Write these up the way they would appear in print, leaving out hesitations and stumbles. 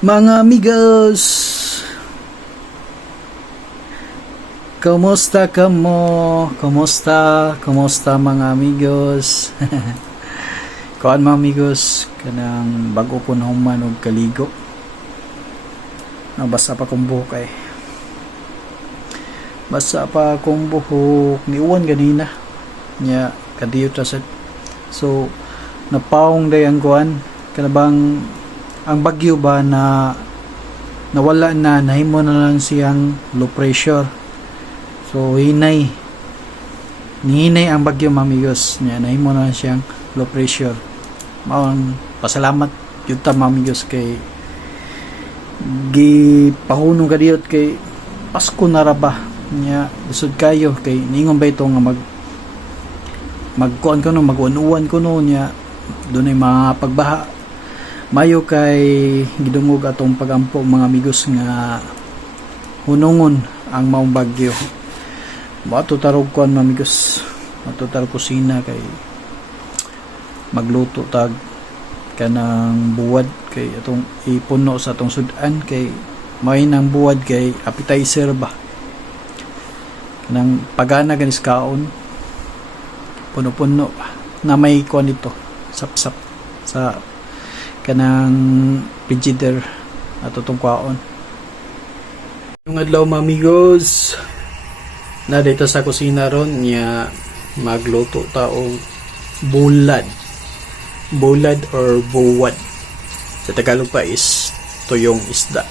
Mga amigos, kumusta kamo? Kumusta mga amigos? Kuan mga amigos, kanang bago ko na human og kaligo. Basa pa kong buhok ay. Basa pa akong buhok niuwan ganina. Nya kadiyo ta sad. So napaong day ang kuan kanabang ang bagyo ba na nawala na, nahimo na lang siyang low pressure. So hinay ang bagyo mga amigos niya, nahimo na lang siyang low pressure. Maong pasalamat yun ta mga amigos kay gipahunong kadiyot kay Pasko na ra ba niya, isod kayo kay ningon ba ito nga magkuan ko no, mag-uwan ko no niya, doon ay mga pagbaha mayo kay gidungog atong pagampo mga amigos nga hunungon ang maong bagyo. Mato tarog kuan mga amigos, mato tarog kusina kay magluto tag kanang buwad kay atong ipuno sa atong sudan kay may nang buwad kay appetizer ba kanang pagana ganis kaon puno-puno na may kuan dito sapsap sa kanang frigider at itong kwaon. Yung adlaw mga amigos na dito sa kusina ron niya magluto taong bulad or buwad, sa Tagalog pa is tuyong isda.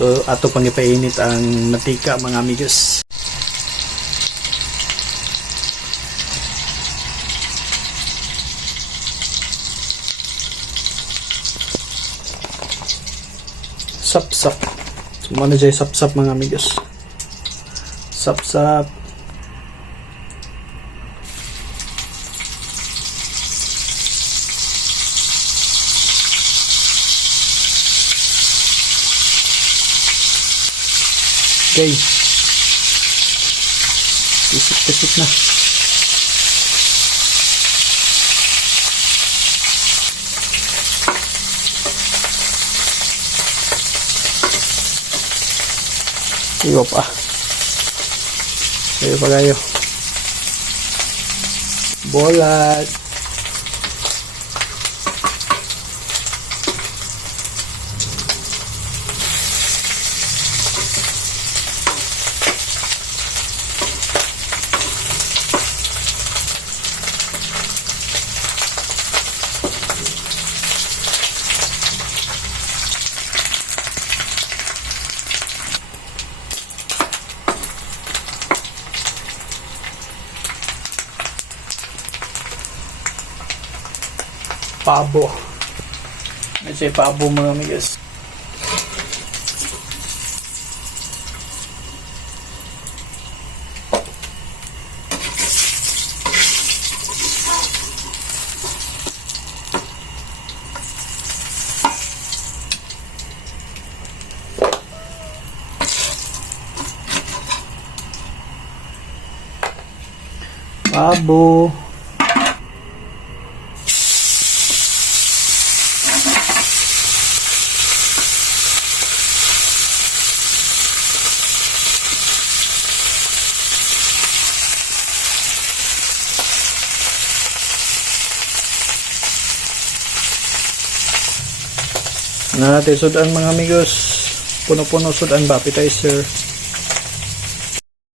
So ato pang ipainit ang matika mga amigos. Sapsap. Sumana dyan sapsap mga amigos. Sapsap. Okay. Pisik na. Iwa pa. Ayo pa kayo. Bolat. Pabo. Medyo pabo mga amigos. Pabo. Na natin sudan mga amigos, puno-puno sudan ba appetizer.